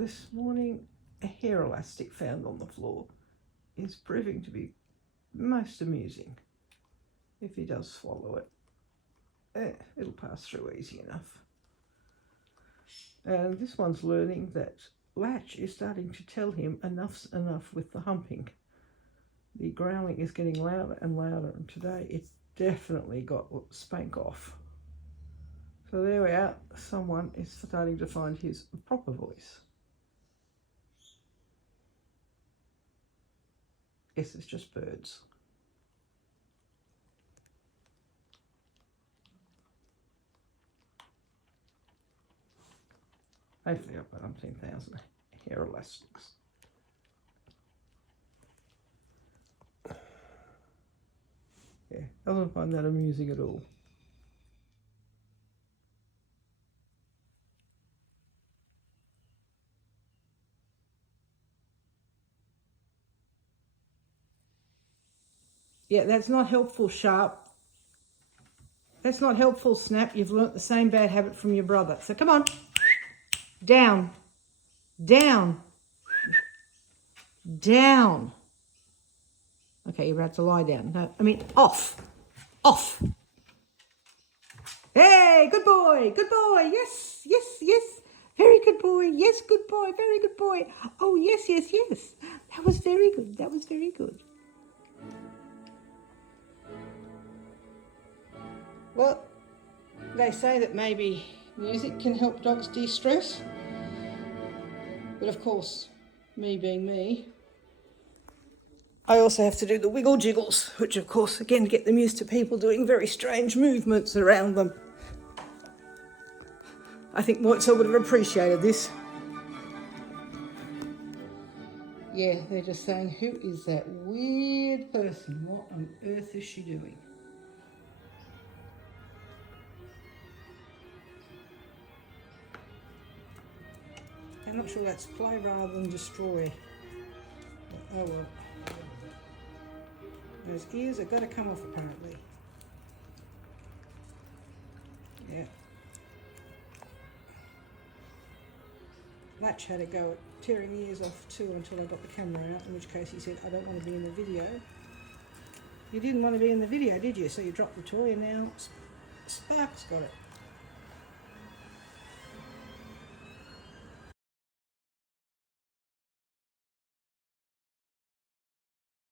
this morning, a hair elastic found on the floor is proving to be most amusing. If he does swallow it, it'll pass through easy enough. And this one's learning that Latch is starting to tell him enough's enough with the humping. The growling is getting louder and louder, and today it's definitely got spank off. So there we are, someone is starting to find his proper voice. Yes, it's just birds. Hopefully I've got 10,000 hair elastics. Yeah, doesn't find that amusing at all. Yeah, that's not helpful, Sharp. That's not helpful, Snap. You've learnt the same bad habit from your brother. So come on. Down. Down. Down. Okay, you're about to lie down. No, I mean, off. Off. Hey, good boy. Good boy. Yes, yes, yes. Very good boy. Yes, good boy. Very good boy. Oh, yes, yes, yes. That was very good. That was very good. Well, they say that maybe music can help dogs de-stress. But of course, me being me, I also have to do the wiggle jiggles, which of course, again, get them used to people doing very strange movements around them. I think Moitzel would have appreciated this. Yeah, they're just saying, who is that weird person? What on earth is she doing? I'm not sure that's play rather than destroy. Oh well. Those ears have got to come off apparently. Yeah. Latch had a go at tearing the ears off too until I got the camera out, in which case he said, I don't want to be in the video. You didn't want to be in the video, did you? So you dropped the toy and now Spark's got it.